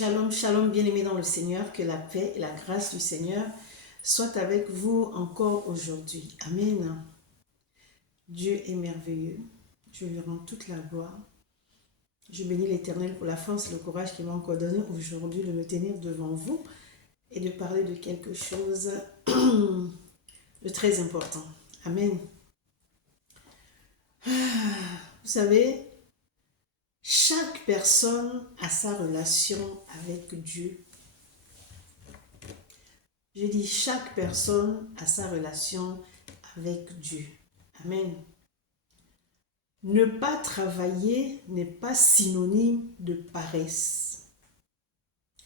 Shalom, shalom, bien-aimés dans le Seigneur, que la paix et la grâce du Seigneur soient avec vous encore aujourd'hui. Amen. Dieu est merveilleux. Je lui rends toute la gloire. Je bénis l'Éternel pour la force et le courage qu'il m'a encore donné aujourd'hui de me tenir devant vous et de parler de quelque chose de très important. Amen. Vous savez, chaque personne a sa relation avec Dieu. Je dis, chaque personne a sa relation avec Dieu. Amen. Ne pas travailler n'est pas synonyme de paresse.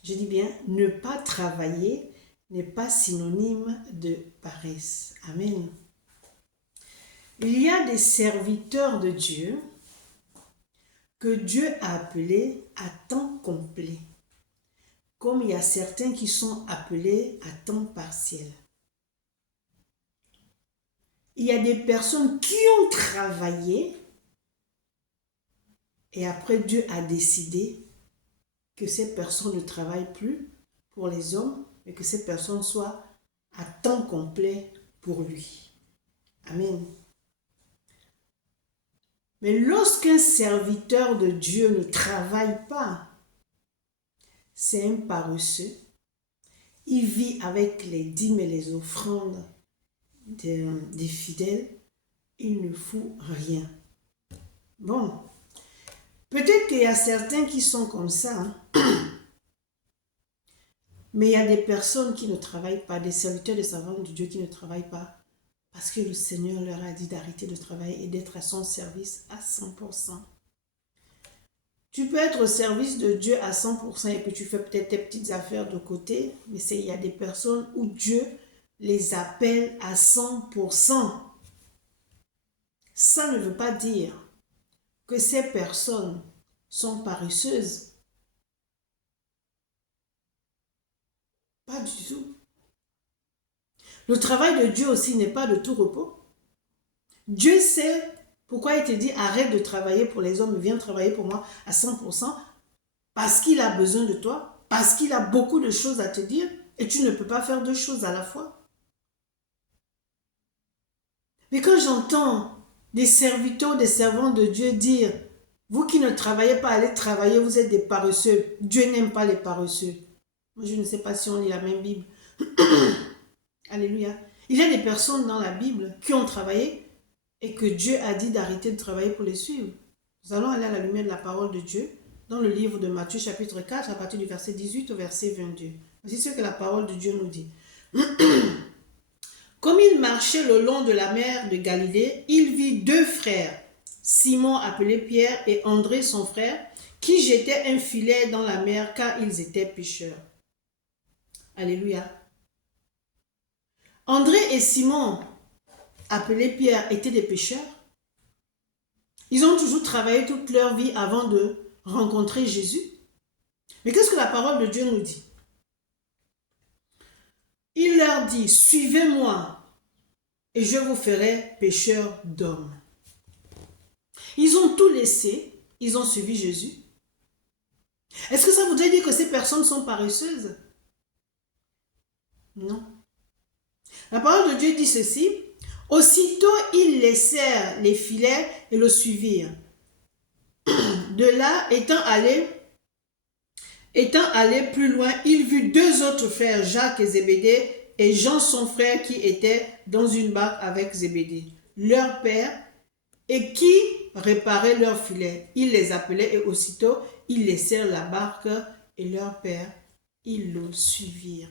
Je dis bien, ne pas travailler n'est pas synonyme de paresse. Amen. Il y a des serviteurs de Dieu que Dieu a appelés à temps complet, comme il y a certains qui sont appelés à temps partiel. Il y a des personnes qui ont travaillé et après Dieu a décidé que ces personnes ne travaillent plus pour les hommes, mais que ces personnes soient à temps complet pour lui. Amen. Mais lorsqu'un serviteur de Dieu ne travaille pas, c'est un paresseux. Il vit avec les dîmes et les offrandes des fidèles. Il ne fout rien. Bon, peut-être qu'il y a certains qui sont comme ça, hein? Mais il y a des personnes qui ne travaillent pas, des serviteurs, des servants de Dieu qui ne travaillent pas, parce que le Seigneur leur a dit d'arrêter de travailler et d'être à son service à 100%. Tu peux être au service de Dieu à 100% et puis tu fais peut-être tes petites affaires de côté, mais il y a des personnes où Dieu les appelle à 100%. Ça ne veut pas dire que ces personnes sont paresseuses. Pas du tout. Le travail de Dieu aussi n'est pas de tout repos. Dieu sait pourquoi il te dit arrête de travailler pour les hommes, viens travailler pour moi à 100%, parce qu'il a besoin de toi, parce qu'il a beaucoup de choses à te dire et tu ne peux pas faire deux choses à la fois. Mais quand j'entends des serviteurs, des servants de Dieu dire vous qui ne travaillez pas, allez travailler, vous êtes des paresseux. Dieu n'aime pas les paresseux. Moi, je ne sais pas si on lit la même Bible. Alléluia. Il y a des personnes dans la Bible qui ont travaillé et que Dieu a dit d'arrêter de travailler pour les suivre. Nous allons aller à la lumière de la parole de Dieu dans le livre de Matthieu chapitre 4 à partir du verset 18 au verset 22. Voici ce que la parole de Dieu nous dit. Comme il marchait le long de la mer de Galilée, il vit deux frères, Simon appelé Pierre et André son frère, qui jetaient un filet dans la mer car ils étaient pêcheurs. Alléluia. André et Simon, appelés Pierre, étaient des pêcheurs. Ils ont toujours travaillé toute leur vie avant de rencontrer Jésus. Mais qu'est-ce que la parole de Dieu nous dit? Il leur dit, suivez-moi et je vous ferai pêcheurs d'hommes. Ils ont tout laissé, ils ont suivi Jésus. Est-ce que ça voudrait dire que ces personnes sont paresseuses? Non. La parole de Dieu dit ceci, aussitôt ils laissèrent les filets et le suivirent. De là, étant allé plus loin, il vit deux autres frères, Jacques et Zébédée, et Jean son frère qui étaient dans une barque avec Zébédée, leur père, et qui réparaient leurs filets. Ils les appelaient et aussitôt ils laissèrent la barque et leur père, ils le suivirent.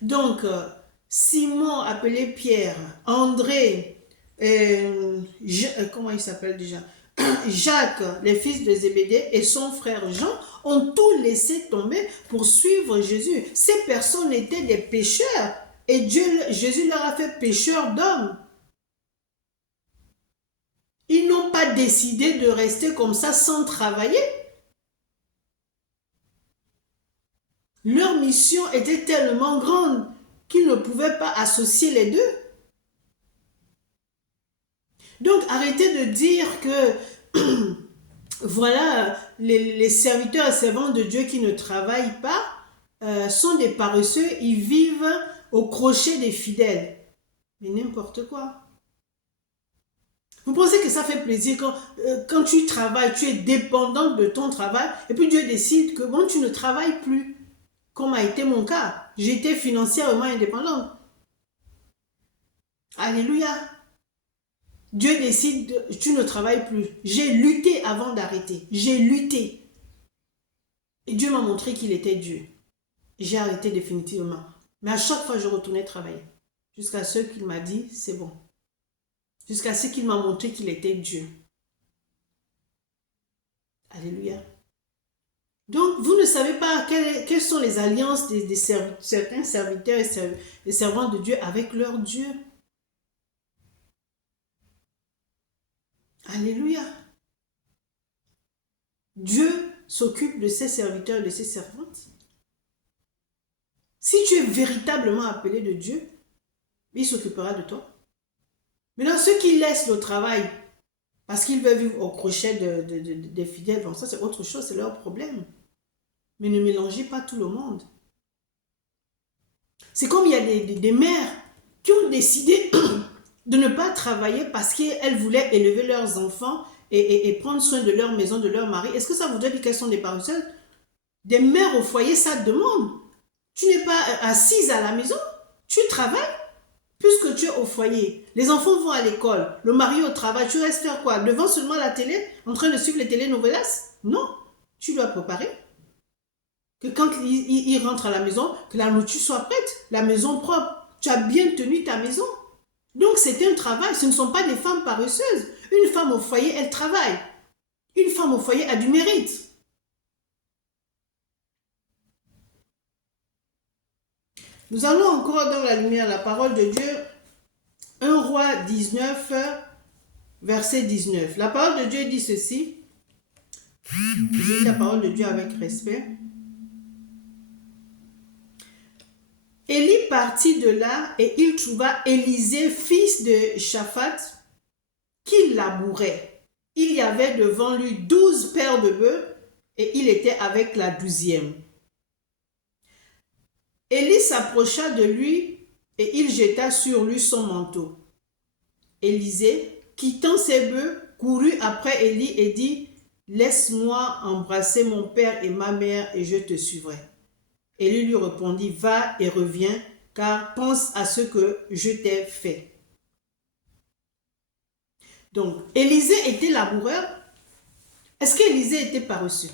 Donc, Simon appelé Pierre, André, comment il s'appelle déjà? Jacques, les fils de Zébédée, et son frère Jean ont tout laissé tomber pour suivre Jésus. Ces personnes étaient des pécheurs et Jésus leur a fait pécheurs d'hommes. Ils n'ont pas décidé de rester comme ça sans travailler. Leur mission était tellement grande qu'ils ne pouvaient pas associer les deux. Donc arrêtez de dire que voilà, les serviteurs et servantes de Dieu qui ne travaillent pas sont des paresseux, ils vivent au crochet des fidèles. Mais n'importe quoi. Vous pensez que ça fait plaisir quand tu travailles, tu es dépendante de ton travail, et puis Dieu décide que bon, tu ne travailles plus, comme a été mon cas. J'étais financièrement indépendante. Alléluia. Dieu décide, tu ne travailles plus. J'ai lutté avant d'arrêter. J'ai lutté. Et Dieu m'a montré qu'il était Dieu. J'ai arrêté définitivement. Mais à chaque fois, je retournais travailler. Jusqu'à ce qu'il m'a dit, c'est bon. Jusqu'à ce qu'il m'a montré qu'il était Dieu. Alléluia. Donc, vous ne savez pas quelles sont les alliances certains serviteurs et servants de Dieu avec leur Dieu. Alléluia. Dieu s'occupe de ses serviteurs et de ses servantes. Si tu es véritablement appelé de Dieu, il s'occupera de toi. Maintenant, ceux qui laissent le travail parce qu'ils veulent vivre au crochet des fidèles, bon, ça c'est autre chose, c'est leur problème. Mais ne mélangez pas tout le monde. C'est comme il y a des mères qui ont décidé de ne pas travailler parce qu'elles voulaient élever leurs enfants et prendre soin de leur maison, de leur mari. Est-ce que ça voudrait dire qu'elles sont des paresseuses? Des mères au foyer, ça demande. Tu n'es pas assise à la maison, tu travailles. Puisque tu es au foyer, les enfants vont à l'école, le mari au travail, tu restes faire quoi? Devant seulement la télé, en train de suivre les télénovelas? Non, tu dois préparer. Que quand il rentre à la maison, que la nourriture soit prête, la maison propre. Tu as bien tenu ta maison. Donc c'est un travail, ce ne sont pas des femmes paresseuses. Une femme au foyer, elle travaille. Une femme au foyer a du mérite. Nous allons encore dans la lumière, la parole de Dieu. 1 Roi 19, verset 19. La parole de Dieu dit ceci. Je lis la parole de Dieu avec respect. Élie partit de là et il trouva Élisée, fils de Shaphat, qui labourait. Il y avait devant lui 12 paires de bœufs et il était avec la 12e. Élie s'approcha de lui et il jeta sur lui son manteau. Élisée, quittant ses bœufs, courut après Élie et dit: Laisse-moi embrasser mon père et ma mère et je te suivrai. Élie lui répondit: Va et reviens, car pense à ce que je t'ai fait. Donc, Élisée était laboureur. Est-ce qu'Élisée était paresseux?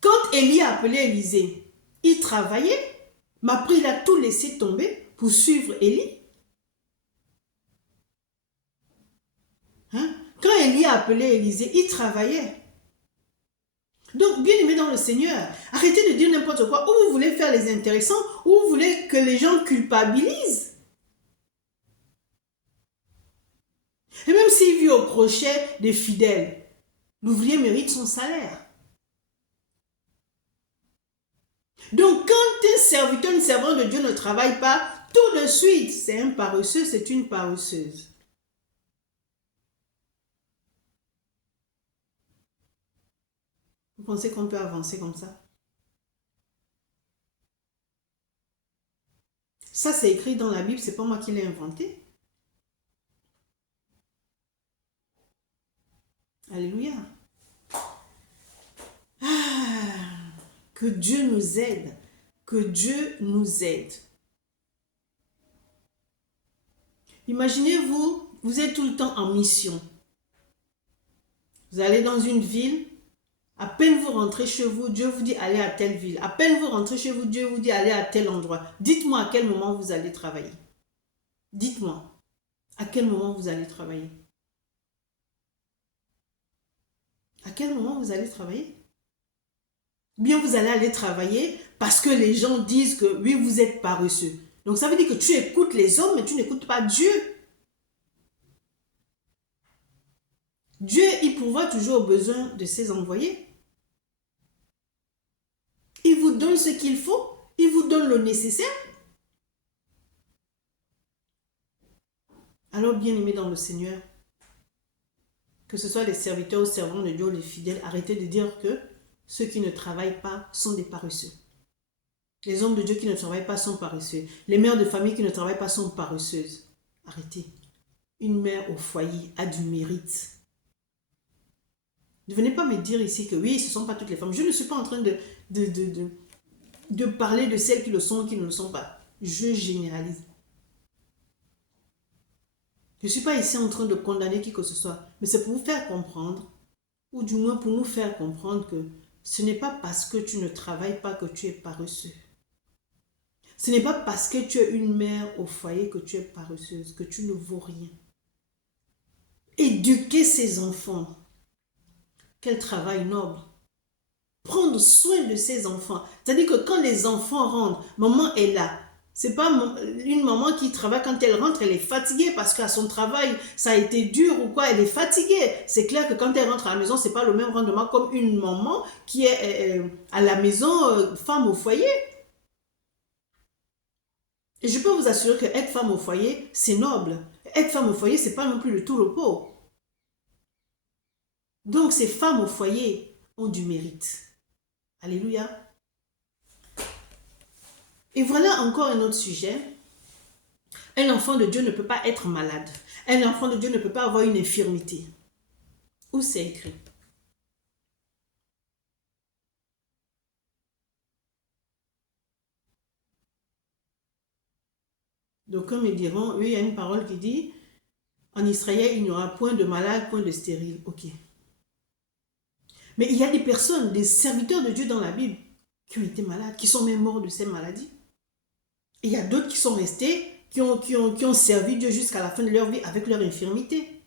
Quand Élie a appelé Élisée, il travaillait, mais après il a tout laissé tomber pour suivre Élie. Hein? Quand Élie a appelé Élisée, il travaillait. Donc, bien aimé dans le Seigneur, arrêtez de dire n'importe quoi. Ou vous voulez faire les intéressants, ou vous voulez que les gens culpabilisent. Et même s'il vit au crochet des fidèles, l'ouvrier mérite son salaire. Donc, quand un serviteur, une servante de Dieu ne travaille pas, tout de suite, c'est un paresseux, c'est une paresseuse. Vous pensez qu'on peut avancer comme ça? Ça, c'est écrit dans la Bible, c'est pas moi qui l'ai inventé. Alléluia. Que Dieu nous aide. Que Dieu nous aide. Imaginez-vous, vous êtes tout le temps en mission. Vous allez dans une ville, à peine vous rentrez chez vous, Dieu vous dit allez à telle ville. À peine vous rentrez chez vous, Dieu vous dit allez à tel endroit. Dites-moi à quel moment vous allez travailler. Dites-moi à quel moment vous allez travailler. À quel moment vous allez travailler? Bien vous allez aller travailler parce que les gens disent que oui, vous êtes paresseux. Donc ça veut dire que tu écoutes les hommes, mais tu n'écoutes pas Dieu. Dieu, il pourvoit toujours aux besoins de ses envoyés. Il vous donne ce qu'il faut, il vous donne le nécessaire. Alors, bien-aimés dans le Seigneur, que ce soit les serviteurs ou servants de Dieu ou les fidèles, arrêtez de dire que ceux qui ne travaillent pas sont des paresseux. Les hommes de Dieu qui ne travaillent pas sont paresseux. Les mères de famille qui ne travaillent pas sont paresseuses. Arrêtez. Une mère au foyer a du mérite. Ne venez pas me dire ici que oui, ce ne sont pas toutes les femmes. Je ne suis pas en train de parler de celles qui le sont ou qui ne le sont pas. Je généralise. Je ne suis pas ici en train de condamner qui que ce soit, mais c'est pour vous faire comprendre, ou du moins pour nous faire comprendre que ce n'est pas parce que tu ne travailles pas que tu es paresseux. Ce n'est pas parce que tu es une mère au foyer que tu es paresseuse, que tu ne vaux rien. Éduquer ses enfants. Quel travail noble. Prendre soin de ses enfants. C'est-à-dire que quand les enfants rentrent, maman est là. C'est pas une maman qui travaille, quand elle rentre, elle est fatiguée parce qu'à son travail, ça a été dur ou quoi, elle est fatiguée. C'est clair que quand elle rentre à la maison, c'est pas le même rendement comme une maman qui est à la maison, femme au foyer. Et je peux vous assurer que être femme au foyer, c'est noble. Être femme au foyer, c'est pas non plus le tout repos. Donc ces femmes au foyer ont du mérite. Alléluia. Et voilà encore un autre sujet. Un enfant de Dieu ne peut pas être malade. Un enfant de Dieu ne peut pas avoir une infirmité. Où c'est écrit? Donc, comme ils diront, oui, il y a une parole qui dit, en Israël, il n'y aura point de malade, point de stérile. Ok. Mais il y a des personnes, des serviteurs de Dieu dans la Bible, qui ont été malades, qui sont même morts de ces maladies. Et il y a d'autres qui sont restés, qui ont servi Dieu jusqu'à la fin de leur vie avec leur infirmité.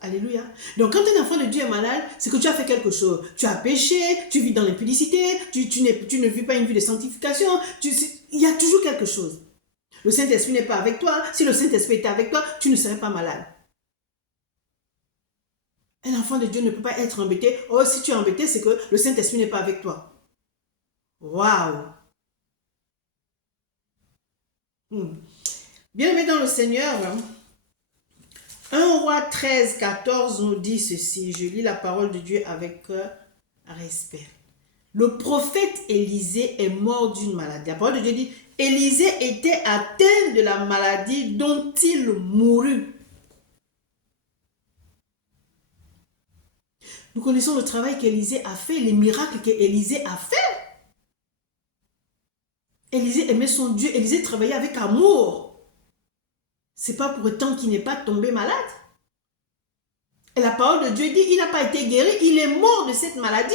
Alléluia. Donc quand un enfant de Dieu est malade, c'est que tu as fait quelque chose. Tu as péché, tu vis dans l'impudicité, tu ne vis pas une vie de sanctification. Il y a toujours quelque chose. Le Saint-Esprit n'est pas avec toi. Si le Saint-Esprit était avec toi, tu ne serais pas malade. Un enfant de Dieu ne peut pas être embêté. Oh, si tu es embêté, c'est que le Saint-Esprit n'est pas avec toi. Waouh! Bien-aimés dans le Seigneur, 1 Roi 13, 14 nous dit ceci. Je lis la parole de Dieu avec respect. Le prophète Élisée est mort d'une maladie. La parole de Dieu dit, Élisée était atteint de la maladie dont il mourut. Nous connaissons le travail qu'Élisée a fait, les miracles qu'Élisée a fait. Élisée aimait son Dieu, Élisée travaillait avec amour. C'est pas pour autant qu'il n'est pas tombé malade. Et la parole de Dieu dit, il n'a pas été guéri, il est mort de cette maladie.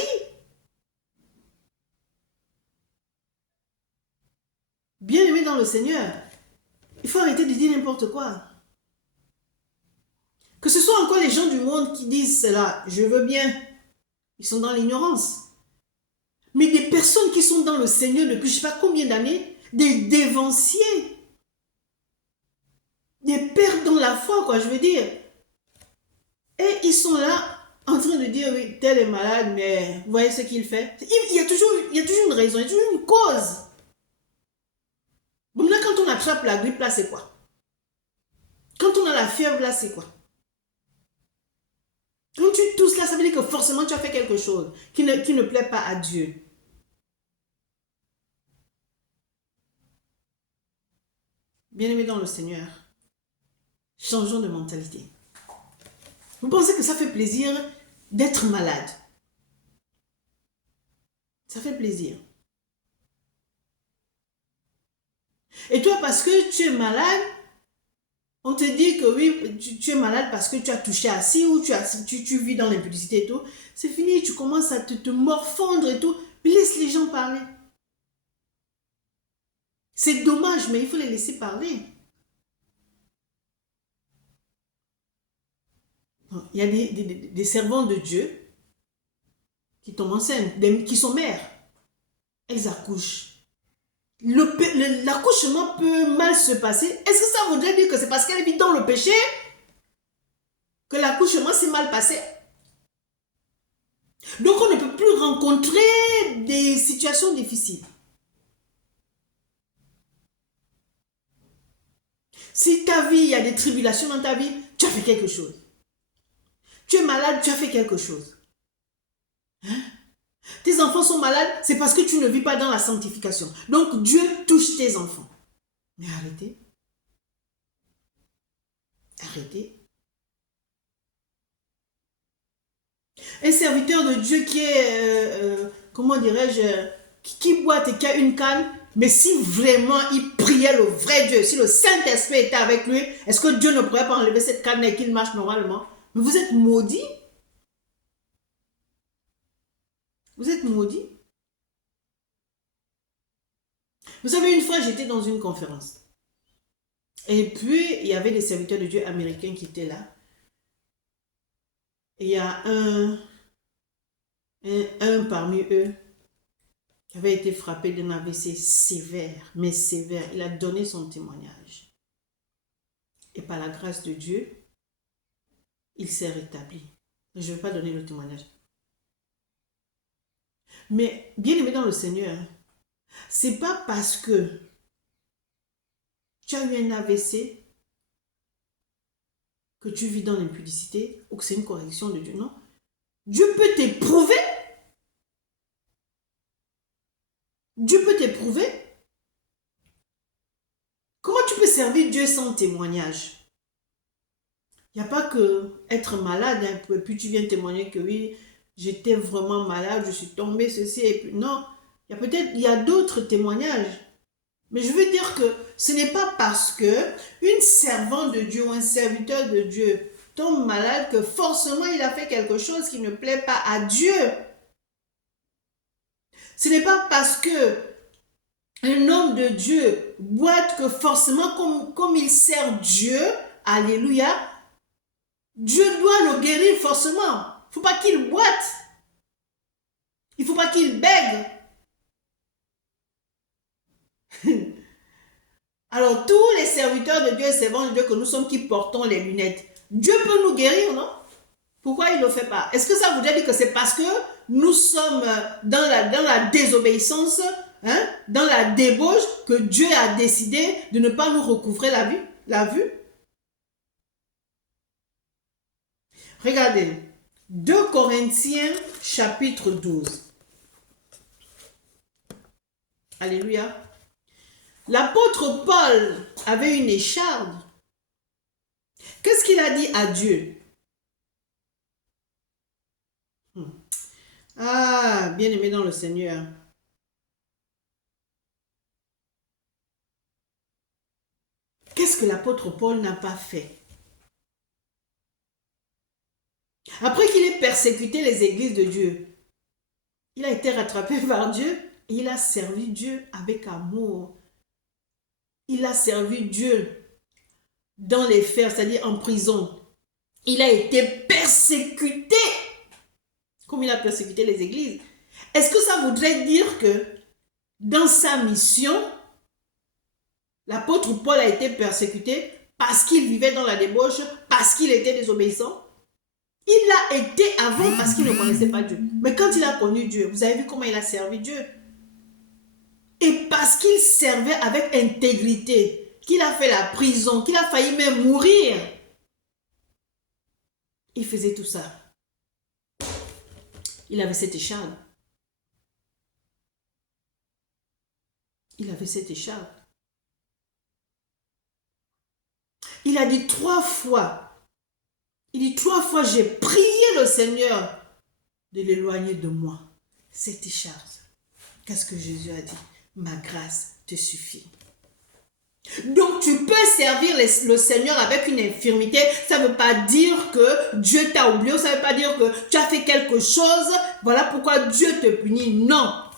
Bien-aimé dans le Seigneur, il faut arrêter de dire n'importe quoi. Que ce soit encore les gens du monde qui disent cela, je veux bien, ils sont dans l'ignorance. Mais des personnes qui sont dans le Seigneur depuis je ne sais pas combien d'années, des dévanciers, des pères dans la foi, quoi, je veux dire. Et ils sont là en train de dire, oui, tel est malade, mais vous voyez ce qu'il fait. Il y a toujours une raison, il y a toujours une cause. Bon, là, quand on attrape la grippe, là, c'est quoi? Quand on a la fièvre, là, c'est quoi? Quand tu tousses, là, ça veut dire que forcément, tu as fait quelque chose qui ne plaît pas à Dieu. Bien-aimés dans le Seigneur, changeons de mentalité. Vous pensez que ça fait plaisir d'être malade? Ça fait plaisir. Et toi, parce que tu es malade, on te dit que oui, tu es malade parce que tu as touché à ci ou tu vis dans l'impudicité et tout. C'est fini, tu commences à te morfondre et tout. Mais laisse les gens parler. C'est dommage, mais il faut les laisser parler. Il y a des servantes de Dieu qui tombent enceintes, qui sont mères. Elles accouchent. L'accouchement peut mal se passer. Est-ce que ça voudrait dire que c'est parce qu'elle vit dans le péché que l'accouchement s'est mal passé? Donc on ne peut plus rencontrer des situations difficiles. Si ta vie, il y a des tribulations dans ta vie, tu as fait quelque chose. Tu es malade, tu as fait quelque chose. Hein? Tes enfants sont malades, c'est parce que tu ne vis pas dans la sanctification. Donc Dieu touche tes enfants. Mais arrêtez. Arrêtez. Un serviteur de Dieu qui est, comment dirais-je, qui boite et qui a une canne, mais si vraiment il priait le vrai Dieu, si le Saint-Esprit était avec lui, est-ce que Dieu ne pourrait pas enlever cette canne et qu'il marche normalement? Mais vous êtes maudits. Vous êtes maudits. Vous savez, une fois, j'étais dans une conférence. Et puis, il y avait des serviteurs de Dieu américains qui étaient là. Et il y a un parmi eux qui avait été frappé d'un AVC sévère, mais sévère. Il a donné son témoignage. Et par la grâce de Dieu, il s'est rétabli. Je ne vais pas donner le témoignage. Mais bien aimé dans le Seigneur, c'est pas parce que tu as eu un AVC que tu vis dans l'impudicité ou que c'est une correction de Dieu. Non. Dieu peut t'éprouver. Dieu peut t'éprouver. Comment tu peux servir Dieu sans témoignage? Il n'y a pas que être malade, hein, puis tu viens témoigner que oui, j'étais vraiment malade, je suis tombée, ceci, et puis non. Il y a d'autres témoignages. Mais je veux dire que ce n'est pas parce que une servante de Dieu ou un serviteur de Dieu tombe malade que forcément il a fait quelque chose qui ne plaît pas à Dieu. Ce n'est pas parce que un homme de Dieu boite que forcément comme il sert Dieu, alléluia, Dieu doit le guérir forcément. Il ne faut pas qu'il boite. Il ne faut pas qu'il bègue. Alors, tous les serviteurs de Dieu et servants de Dieu que nous sommes qui portons les lunettes, Dieu peut nous guérir, non? Pourquoi il ne le fait pas? Est-ce que ça voudrait dire que c'est parce que nous sommes dans la désobéissance, hein, dans la débauche, que Dieu a décidé de ne pas nous recouvrer la vue? Regardez, 2 Corinthiens chapitre 12. Alléluia. L'apôtre Paul avait une écharde. Qu'est-ce qu'il a dit à Dieu? Ah, bien-aimé dans le Seigneur. Qu'est-ce que l'apôtre Paul n'a pas fait? Après qu'il ait persécuté les églises de Dieu, il a été rattrapé par Dieu et il a servi Dieu avec amour. Il a servi Dieu dans les fers, c'est-à-dire en prison. Il a été persécuté comme il a persécuté les églises. Est-ce que ça voudrait dire que dans sa mission, l'apôtre Paul a été persécuté parce qu'il vivait dans la débauche, parce qu'il était désobéissant? Il l'a été avant parce qu'il ne connaissait pas Dieu. Mais quand il a connu Dieu, vous avez vu comment il a servi Dieu? Et parce qu'il servait avec intégrité, qu'il a fait la prison, qu'il a failli même mourir, il faisait tout ça. Il avait cette écharpe. Il avait cette écharpe. Il a dit 3 fois. Il dit 3 fois, j'ai prié le Seigneur de l'éloigner de moi. Cette écharpe. Qu'est-ce que Jésus a dit? Ma grâce te suffit. Donc tu peux servir le Seigneur avec une infirmité. Ça ne veut pas dire que Dieu t'a oublié. Ça ne veut pas dire que tu as fait quelque chose. Voilà pourquoi Dieu te punit. Non.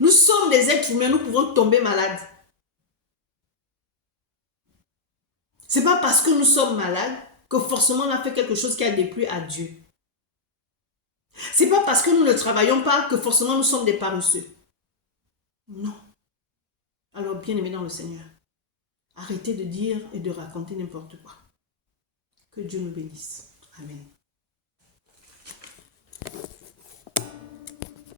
Nous sommes des êtres humains. Nous pouvons tomber malades. Ce n'est pas parce que nous sommes malades que forcément on a fait quelque chose qui a déplu à Dieu. Ce n'est pas parce que nous ne travaillons pas que forcément nous sommes des paresseux. Non. Alors, bien-aimés dans le Seigneur, arrêtez de dire et de raconter n'importe quoi. Que Dieu nous bénisse. Amen.